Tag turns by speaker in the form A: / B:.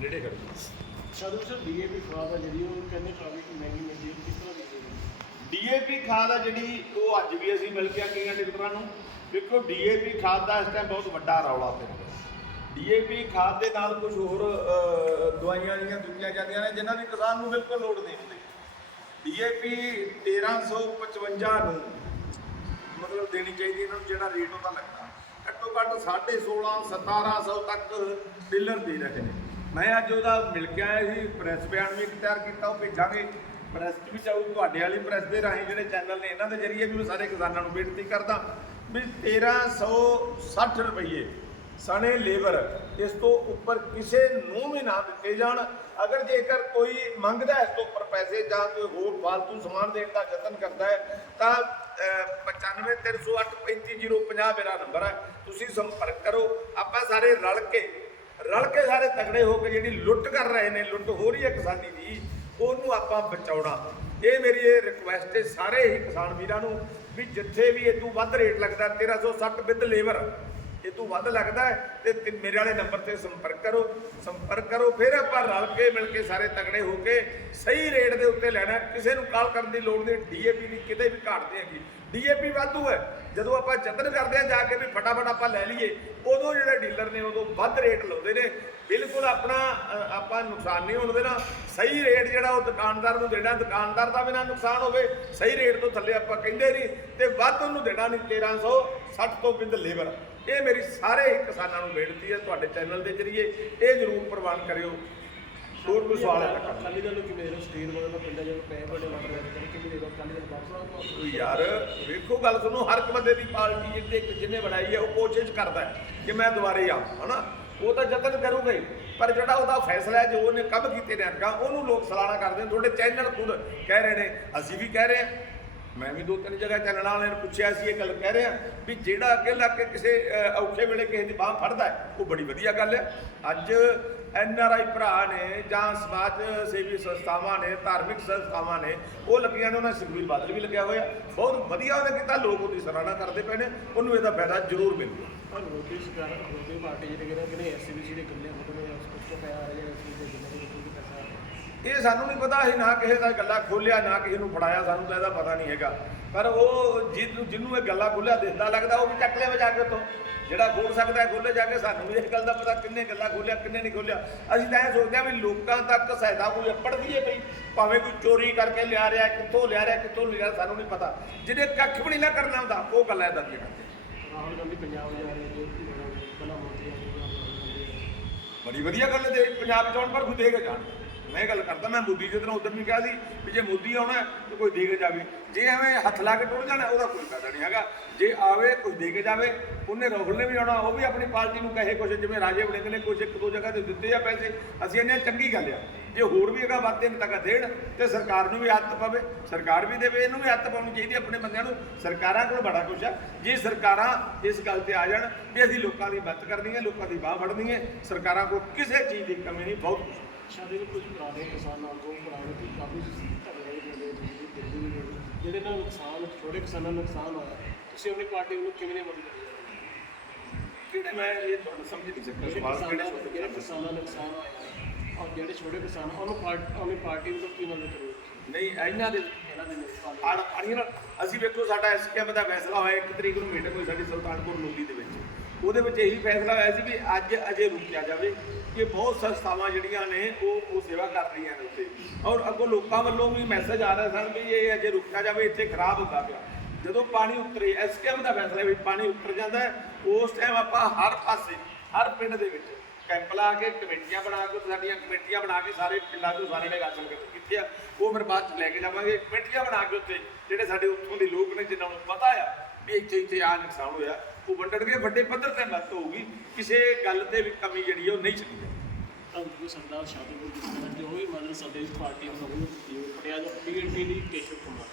A: ਨੇੜੇ ਕਰ
B: sir DAP ਖਾਦ ਆ ਜਿਹੜੀ ਉਹ ਕਹਿੰਦੇ ਕਾਫੀ ਮਹਿੰਗੀ ਮਿਲਦੀ ਹੈ ਕਿਸ ਤਰ੍ਹਾਂ ਦੀ ਹੈ?
A: ਡੀਏਪੀ ਖਾਦ ਆ ਜਿਹੜੀ ਉਹ ਅੱਜ ਵੀ ਅਸੀਂ ਮਿਲ ਕੇ ਆ ਕਈਆਂ ਡਾਕਟਰਾਂ ਨੂੰ। ਦੇਖੋ ਡੀਏਪੀ ਖਾਦ ਦਾ ਇਸ ਟਾਈਮ ਬਹੁਤ ਵੱਡਾ ਰੌਲਾ ਪਿਆ। ਡੀਏਪੀ ਖਾਦ ਦੇ ਨਾਲ ਕੁਝ ਹੋਰ ਅਹ, ਦਵਾਈਆਂ ਜਿਹੜੀਆਂ ਦਿੱਤੀਆਂ ਜਾਂਦੀਆਂ ਨੇ ਜਿਨ੍ਹਾਂ ਦੀ ਕਿਸਾਨ ਨੂੰ ਬਿਲਕੁਲ ਲੋੜ ਨਹੀਂ ਹੁੰਦੀ। ਡੀਏਪੀ 1355 ਨੂੰ ਮਤਲਬ ਦੇਣੀ ਚਾਹੀਦੀ ਇਹਨਾਂ ਨੂੰ ਜਿਹੜਾ ਰੇਟ ਉਹਦਾ ਲੱਗਦਾ। ਘੱਟੋ ਘੱਟ 16.5 1700 ਤੱਕ ਡੀਲਰ ਦੇ ਰਹੇ ਨੇ। ਮੈਂ ਅੱਜ ਉਹਦਾ ਮਿਲ ਕੇ ਆਇਆ ਸੀ ਪ੍ਰੈਸ ਬਿਆਨ ਵੀ ਇੱਕ ਤਿਆਰ ਕੀਤਾ, ਉਹ ਭੇਜਾਂਗੇ। ਪ੍ਰੈਸ 'ਚ ਵੀ ਚਾਹੂ, ਤੁਹਾਡੇ ਵਾਲੀ ਪ੍ਰੈਸ ਦੇ ਰਾਹੀਂ ਜਿਹੜੇ ਚੈਨਲ ਨੇ, ਇਹਨਾਂ ਦੇ ਜ਼ਰੀਏ ਵੀ ਮੈਂ ਸਾਰੇ ਕਿਸਾਨਾਂ ਨੂੰ ਬੇਨਤੀ ਕਰਦਾ ਵੀ 1360 ਰੁਪਏ ਸਣੇ ਲੇਬਰ ਇਸ ਤੋਂ ਉੱਪਰ ਕਿਸੇ ਨੂੰ ਵੀ ਨਾ ਦਿੱਤੇ ਜਾਣ। ਅਗਰ ਜੇਕਰ ਕੋਈ ਮੰਗਦਾ ਇਸ ਤੋਂ ਉੱਪਰ ਪੈਸੇ ਜਾਂ ਕੋਈ ਹੋਰ ਫालतू ਸਮਾਨ ਦੇਣ ਦਾ ਯਤਨ ਕਰਦਾ ਹੈ, ਤਾਂ 9530835050 ਮੇਰਾ ਨੰਬਰ ਹੈ। ਤੁਸੀਂ ਸੰਪਰਕ ਕਰੋ। ਆਪਾਂ ਸਾਰੇ ਰਲ ਕੇ ਰਲ ਕੇ ਸਾਰੇ ਤਗੜੇ ਹੋ ਕੇ ਜਿਹੜੀ ਲੁੱਟ ਕਰ ਰਹੇ ਨੇ, ਲੁੱਟ ਹੋ ਰਹੀ ਹੈ ਕਿਸਾਨੀ ਦੀ, ਉਹਨੂੰ ਆਪਾਂ ਬਚਾਉਣਾ। ਇਹ ਮੇਰੀ ਇਹ ਰਿਕੁਐਸਟ ਹੈ ਸਾਰੇ ਹੀ ਕਿਸਾਨ ਵੀਰਾਂ ਨੂੰ ਵੀ ਜਿੱਥੇ ਵੀ ਇਹ ਤੋਂ ਵੱਧ ਰੇਟ ਲੱਗਦਾ 1360 ਵਿਦ ਲੇਬਰ ਇਹ ਤੋਂ ਵੱਧ ਲੱਗਦਾ ਹੈ ਤੇ ਮੇਰੇ ਵਾਲੇ ਨੰਬਰ ਤੇ ਸੰਪਰਕ ਕਰੋ ਸੰਪਰਕ ਕਰੋ, ਫਿਰ ਆਪਾਂ ਰਲ ਕੇ ਮਿਲ ਕੇ ਸਾਰੇ ਤਗੜੇ ਹੋ ਕੇ ਸਹੀ ਰੇਟ ਦੇ ਉੱਤੇ ਲੈਣਾ ਕਿਸੇ ਨੂੰ ਕਾਲ ਕਰਨ ਦੀ ਲੋੜ ਨਹੀਂ ਡੀਏਪੀ ਦੀ ਕਿਤੇ ਵੀ ਘਾਟ ਨਹੀਂ ਹੈਗੀ। ਡੀਏਪੀ ਵਾਧੂ ਹੈ। ਜਦੋਂ ਆਪਾਂ ਯਤਨ ਕਰਦੇ ਆ ਜਾ ਕੇ ਵੀ ਫਟਾਫਟ ਆਪਾਂ ਲੈ ਲਈਏ, ਉਦੋਂ ਜਿਹੜੇ ਡੀਲਰ ਨੇ ਉਦੋਂ ਵੱਧ ਰੇਟ ਲਾਉਂਦੇ ਨੇ। ਬਿਲਕੁਲ ਆਪਣਾ ਆਪਾਂ ਨੁਕਸਾਨ ਨਹੀਂ ਹੋਣ ਦੇਣਾ। ਸਹੀ ਰੇਟ ਜਿਹੜਾ ਉਹ ਦੁਕਾਨਦਾਰ ਨੂੰ ਦੇਣਾ ਦੁਕਾਨਦਾਰ ਦਾ ਵੀ ਨਾ ਨੁਕਸਾਨ ਹੋਵੇ, ਸਹੀ ਰੇਟ ਤੋਂ ਥੱਲੇ ਆਪਾਂ ਕਹਿੰਦੇ ਨਹੀਂ ਤੇ ਵੱਧ ਉਹਨੂੰ ਦੇਣਾ ਨਹੀਂ। 1360 ਤੋਂ ਬਿੰਦ ਲੇਬਰ ਇਹ ਮੇਰੀ ਸਾਰੇ ਕਿਸਾਨਾਂ ਨੂੰ ਬੇਨਤੀ ਹੈ ਤੁਹਾਡੇ ਚੈਨਲ ਦੇ ਜ਼ਰੀਏ ਇਹ ਜ਼ਰੂਰ ਪ੍ਰਵਾਨ ਕਰਿਓ। ਹੋਰ ਕੋਈ ਸਵਾਲ ਹੈ ਤਾਂ ਕਰ
B: ਖਾਲੀ ਦਾ ਲੋਕ ਕਿਵੇਂ ਰੋ ਸਟੇਟ ਵਾਲਾ ਪਿੰਡਾਂ ਜਦੋਂ ਪੈਸੇ ਬੜੇ ਵੰਡ ਰਹੇ ਨੇ। ਕਿਵੇਂ ਦੇ ਦੋ ਖਾਲੀ ਦਾ ਵਾਪਸ ਆਉਂਦਾ
A: ਯਾਰ ਵੇਖੋ ਗੱਲ ਸੁਣੋ ਹਰ ਇੱਕ ਬੰਦੇ ਦੀ ਪਾਰਟੀ ਜਿਹਦੇ ਜਿਹਨੇ ਬਣਾਈ ਹੈ ਉਹ ਕੋਸ਼ਿਸ਼ ਕਰਦਾ ਹੈ ਕਿ ਮੈਂ ਦੁਬਾਰੇ ਆਵਾਂ ਹਨਾ? ਉਹ ਤਾਂ ਯਤਨ ਕਰੂਗਾ ਹੀ ਪਰ ਜਿਹੜਾ ਉਹਦਾ ਫੈਸਲਾ ਹੈ ਜੋ ਉਹਨੇ ਕਬ ਕੀਤੇ ਨੇ ਅਨਕਾ ਉਹਨੂੰ ਲੋਕ ਸਲਾਣਾ ਕਰਦੇ ਨੇ। ਤੁਹਾਡੇ ਚੈਨਲ ਖੁਦ ਕਹਿ ਰਹੇ ਨੇ ਅਸੀਂ ਵੀ ਕਹਿ ਰਹੇ ਹਾਂ। ਮੈਂ ਵੀ ਦੋ ਤਿੰਨ ਜਗ੍ਹਾ ਚੈਨਲ ਵਾਲਿਆਂ ਨੂੰ ਪੁੱਛਿਆ ਸੀ, ਇਹ ਗੱਲ ਕਹਿ ਰਿਹਾ ਵੀ ਜਿਹੜਾ ਅੱਗੇ ਲੱਗ ਕੇ ਕਿਸੇ ਔਖੇ ਵੇਲੇ ਕਿਸੇ ਦੀ ਬਾਹ ਫੜਦਾ ਹੈ, ਉਹ ਬੜੀ ਵਧੀਆ ਗੱਲ ਹੈ। ਅੱਜ ਐਨ ਆਰ ਆਈ ਭਰਾ ਨੇ ਜਾਂ ਸਮਾਜ ਸੇਵੀ ਸੰਸਥਾਵਾਂ ਨੇ, ਧਾਰਮਿਕ ਸੰਸਥਾਵਾਂ ਨੇ, ਉਹ ਲੱਗੀਆਂ ਨੇ, ਉਹਨਾਂ ਸੁਖਬੀਰ ਬਾਦਲ ਵੀ ਲੱਗਿਆ ਹੋਇਆ। ਬਹੁਤ ਵਧੀਆ ਉਹਨੇ ਕੀਤਾ, ਲੋਕ ਉਹਦੀ ਸਰਾਹਨਾ ਕਰਦੇ ਪਏ ਨੇ, ਉਹਨੂੰ ਇਹਦਾ ਫਾਇਦਾ ਜ਼ਰੂਰ ਮਿਲੂਗਾ।
B: ਔਰ ਰੋਟੀ ਸਰਕਾਰ ਰੋਟੀ ਪਾਰਟੀ ਜਿਹੜੇ ਕਹਿੰਦੇ ਕਿ ਐਸਸੀਬੀਸੀ ਦੇ ਗੱਲੇ ਫੋਟੋ ਨੇ ਉਸ ਤੋਂ ਪਿਆ ਆ ਰਿਹਾ ਸੀ ਦੇ ਜਿੰਨੇ ਵੀ ਪੈਸਾ
A: ਇਹ ਸਾਨੂੰ ਨਹੀਂ ਪਤਾ ਅਸੀਂ ਨਾ ਕਿਸੇ ਦਾ ਗੱਲਾ ਖੋਲਿਆ ਨਾ ਕਿਸੇ ਨੂੰ ਫੜਾਇਆ ਸਾਨੂੰ ਤਾਂ ਇਹਦਾ ਪਤਾ ਨਹੀਂ ਹੈਗਾ। ਪਰ ਉਹ ਜਿਹਨੂੰ ਜਿਹਨੂੰ ਇਹ ਗੱਲਾ ਖੋਲਿਆ ਦਿਸਦਾ ਲੱਗਦਾ ਉਹ ਵੀ ਚੱਕ ਲਿਆ ਜਾ ਕੇ ਉੱਥੋਂ। ਜਿਹੜਾ ਖੋਲ ਸਕਦਾ ਹੈ ਖੋਲੇ ਜਾ ਕੇ ਸਾਨੂੰ ਵੀ ਇਹ ਗੱਲ ਦਾ ਪਤਾ ਕਿੰਨੇ ਗੱਲਾਂ ਖੋਲਿਆ ਕਿੰਨੇ ਨਹੀਂ ਖੋਲਿਆ ਅਸੀਂ ਤਾਂ ਇਹ ਸੋਚਦੇ ਹਾਂ ਵੀ ਲੋਕਾਂ ਤੱਕ ਸਹਾਇਤਾ ਕੋਈ ਅੱਪੜਦੀ ਹੈ ਪਈ ਭਾਵੇਂ ਕੋਈ ਚੋਰੀ ਕਰਕੇ ਲਿਆ ਰਿਹਾ ਕਿੱਥੋਂ ਲਿਆ ਰਿਹਾ ਕਿੱਥੋਂ ਲਿਆ ਸਾਨੂੰ ਨਹੀਂ ਪਤਾ। ਜਿਹਨੇ ਕੱਖ ਵੀ ਨਹੀਂ ਨਾ ਕਰਨਾ ਹੁੰਦਾ ਉਹ ਗੱਲਾਂ ਇਦਾਂ ਦੀਆਂ ਕਰਦੇ
B: ਰਾਹੁਲ ਗਾਂਧੀ ਪੰਜਾਬ ਜਾ ਰਹੇ ਨੇ ਪਹਿਲਾਂ ਮੋਦੀ ਆ
A: ਬੜੀ ਵਧੀਆ ਗੱਲ ਜੇ ਪੰਜਾਬ ਚ ਆਉਣ ਪਰ ਕੋਈ ਦੇ ਕੇ ਜਾਣ। ਮੈਂ ਇਹ ਗੱਲ ਕਰਦਾ, ਮੈਂ ਮੋਦੀ ਜੀ ਨੂੰ ਉਦੋਂ ਵੀ ਕਿਹਾ ਸੀ ਵੀ ਜੇ ਮੋਦੀ ਆਉਣਾ ਤਾਂ ਕੋਈ ਦੇ ਕੇ ਜਾਵੇ। ਜੇ ਐਵੇਂ ਹੱਥ ਲਾ ਕੇ ਟੁੱਟ ਜਾਣਾ, ਉਹਦਾ ਕੋਈ ਫਾਇਦਾ ਨਹੀਂ ਹੈਗਾ। ਜੇ ਆਵੇ ਕੁਝ ਦੇ ਕੇ ਜਾਵੇ, ਉਹਨੇ ਰਾਹੁਲ ਨੇ ਵੀ ਆਉਣਾ, ਉਹ ਵੀ ਆਪਣੀ ਪਾਰਟੀ ਨੂੰ ਕਹੇ ਕੁਝ ਜਿਵੇਂ ਰਾਜੇ ਵੜਿੰਗ ਨੇ ਕੁਝ ਇੱਕ ਦੋ ਜਗ੍ਹਾ ਤੇ ਦਿੱਤੇ ਆ ਪੈਸੇ। ਅਸੀਂ ਇਹਨੇ ਚੰਗੀ ਗੱਲ ਆ। ਜੇ ਹੋਰ ਵੀ ਹੈਗਾ, ਵੱਧ ਦੇਣ ਤੱਕ ਦੇਣ, ਤੇ ਸਰਕਾਰ ਨੂੰ ਵੀ ਹੱਥ ਪਵੇ। ਸਰਕਾਰ ਵੀ ਦੇਵੇ, ਇਹਨੂੰ ਵੀ ਹੱਥ ਪਾਉਣੀ ਚਾਹੀਦੀ ਆਪਣੇ ਬੰਦਿਆਂ ਨੂੰ। ਸਰਕਾਰਾਂ ਕੋਲ ਬੜਾ ਕੁਝ ਆ। ਜੇ ਸਰਕਾਰਾਂ ਇਸ ਗੱਲ ਤੇ ਆ ਜਾਣ ਵੀ ਅਸੀਂ ਲੋਕਾਂ ਦੀ ਮਦਦ ਕਰਨੀ ਹੈ, ਲੋਕਾਂ ਦੀ ਬਾਹ ਫੜਨੀ ਹੈ, ਸਰਕਾਰਾਂ ਕੋਲ ਕਿਸੇ ਚੀਜ਼ ਦੀ ਕਮੀ ਨਹੀਂ, ਬਹੁਤ ਕੁਝ
B: ਸ਼ਾਦੇ ਨੂੰ ਕੁਝ ਪੁਰਾਣੇ ਕਿਸਾਨਾਂ ਕੋਲ ਪੁਰਾਣੇ ਕੋਈ ਕਾਫੀ ਧਰਨੇ ਜਿਹੜੇ ਦਿੱਲੀ ਦੇ ਜਿਹੜੇ ਨਾਲ ਨੁਕਸਾਨ ਛੋਟੇ ਕਿਸਾਨਾਂ ਨੂੰ ਨੁਕਸਾਨ ਹੋਇਆ। ਤੁਸੀਂ ਆਪਣੀ ਪਾਰਟੀ ਨੂੰ ਕਿਵੇਂ ਦੀ ਮਦਦ ਕਰੀ
A: ਕਿਹੜੇ ਮੈਂ ਇਹ ਤੁਹਾਨੂੰ ਸਮਝ ਨਹੀਂ ਸਕਦਾ। ਸਵਾਲ ਕਿਹੜੇ
B: ਕਿਸਾਨਾਂ ਨੁਕਸਾਨ ਹੋਇਆ ਔਰ ਜਿਹੜੇ ਛੋਟੇ ਕਿਸਾਨ ਉਹਨੂੰ ਪਾਰਟੀ ਪਾਰਟੀ ਨੂੰ ਕੀ ਮਦਦ ਕਰੂ
A: ਨਹੀਂ ਇਹਨਾਂ ਦੇ
B: ਇਹਨਾਂ ਦੇ
A: ਅੜੀਆਂ ਅਸੀਂ ਵੇਖੋ ਸਾਡਾ ਐਸਕੇਐਮ ਦਾ ਫੈਸਲਾ ਹੋਇਆ ਇੱਕ ਤਰੀਕ ਨੂੰ ਮੀਟਿੰਗ ਹੋਈ ਸਾਡੀ ਸੁਲਤਾਨਪੁਰ ਲੋਧੀ ਦੇ ਵਿੱਚ। ਉਹਦੇ ਵਿੱਚ ਇਹੀ ਫੈਸਲਾ ਹੋਇਆ ਸੀ ਵੀ ਅੱਜ ਅਜੇ ਰੁਕਿਆ ਜਾਵੇ ਕਿ ਬਹੁਤ ਸੰਸਥਾਵਾਂ ਜਿਹੜੀਆਂ ਨੇ ਉਹ ਉਹ ਸੇਵਾ ਕਰ ਰਹੀਆਂ ਨੇ ਉੱਥੇ। ਔਰ ਅੱਗੋਂ ਲੋਕਾਂ ਵੱਲੋਂ ਵੀ ਮੈਸੇਜ ਆ ਰਿਹਾ ਸਨ ਵੀ ਇਹ ਅਜੇ ਰੁਕਿਆ ਜਾਵੇ, ਇੱਥੇ ਖਰਾਬ ਹੁੰਦਾ ਪਿਆ। ਜਦੋਂ ਪਾਣੀ ਉਤਰੇ ਐਸਕੇਐਮ ਦਾ ਫੈਸਲਾ ਵੀ ਪਾਣੀ ਉੱਤਰ ਜਾਂਦਾ ਉਸ ਟਾਈਮ ਆਪਾਂ ਹਰ ਪਾਸੇ, ਹਰ ਪਿੰਡ ਦੇ ਵਿੱਚ ਕੈਂਪ ਲਾ ਕੇ, ਕਮੇਟੀਆਂ ਬਣਾ ਕੇ, ਸਾਡੀਆਂ ਕਮੇਟੀਆਂ ਬਣਾ ਕੇ ਸਾਰੇ ਪਿੰਡਾਂ ਤੋਂ ਸਾਰੇ ਨੇ ਰਾਸ਼ਨ ਇਕੱਠੇ ਕੀਤੇ ਆ? ਉਹ ਫਿਰ ਬਾਅਦ ਚ ਲੈ ਕੇ ਜਾਵਾਂਗੇ। ਕਮੇਟੀਆਂ ਬਣਾ ਕੇ ਉੱਥੇ ਜਿਹੜੇ ਸਾਡੇ ਉੱਥੋਂ ਦੇ ਲੋਕ ਨੇ, ਜਿਨ੍ਹਾਂ ਨੂੰ ਪਤਾ ਆ ਵੀ ਇੱਥੇ ਇੱਥੇ ਆ ਨੁਕਸਾਨ ਹੋਇਆ। ਉਹ ਵੰਡਣਗੇ ਵੱਡੇ ਪੱਧਰ ਤੇ ਮਦਦ ਹੋਊਗੀ, ਕਿਸੇ ਗੱਲ ਤੇ ਵੀ ਕਮੀ ਜਿਹੜੀ ਉਹ ਨਹੀਂ ਚੱਲਦੀ
B: ਧੰਨਵਾਦ ਸਰਦਾਰ ਸ਼ਾਦੀਪੁਰ ਜੀ ਜੋ ਵੀ ਮਦਦ ਸਾਡੇ ਪਾਰਟੀ ਵੱਲੋਂ ਪਟਿਆਲਾ ਪੀਐਨਪੀ ਦੀ ਕੇਸ਼ਵ ਕੁਮਾਰ।